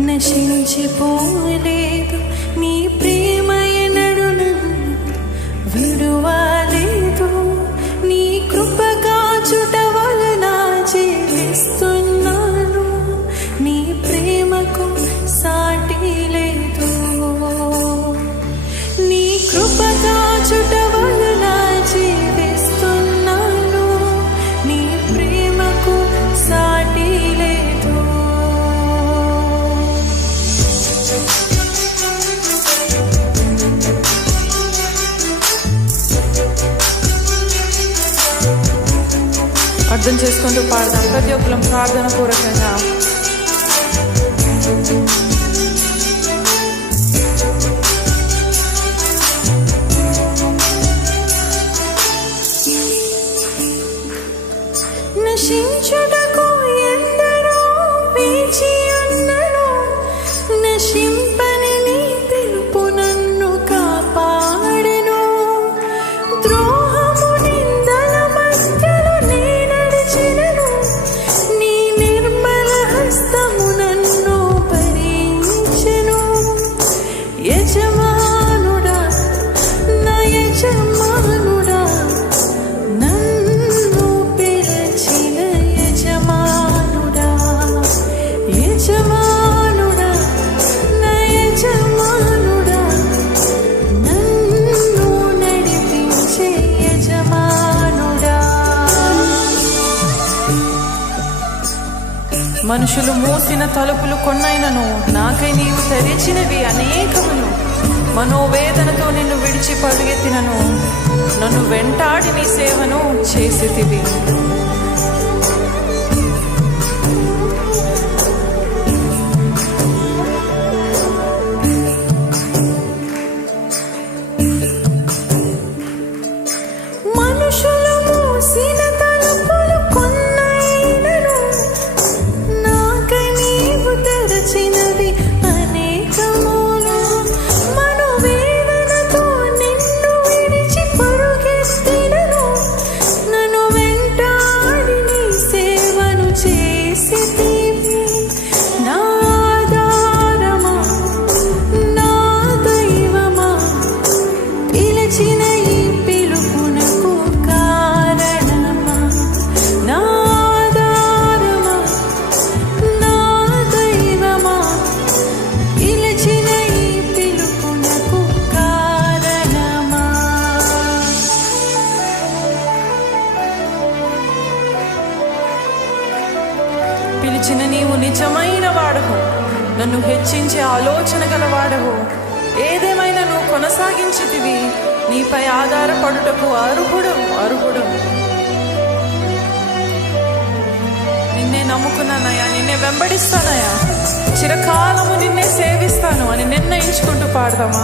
నశించిపోలేదు. నీ ప్రే అర్థం చేసుకుంటూ పాడదాం. ప్రతి ఒక్కరం ప్రార్థన పూర్వకంగా. మనుషులు మూసిన తలుపులు కొన్నైనను నాకై నీవు తెరిచినవి అనేకములు. మనోవేదనతో నిన్ను విడిచి పరుగెత్తినను. నన్ను వెంటాడి నీ సేవను చేసితివి. పిలిచిన నీవు నిజమైన వాడవు. నన్ను హెచ్చించే ఆలోచన గలవాడవు. ఏదేమైనా నువ్వు కొనసాగించితివి. నీపై ఆధారపడుటకు అర్హుడు అర్హుడు నిన్నే నమ్ముకున్నానయ్యా నిన్నే వెంబడిస్తానయా చిరకాలము నిన్నే సేవిస్తాను అని నిర్ణయించుకుంటూ పాడదామా?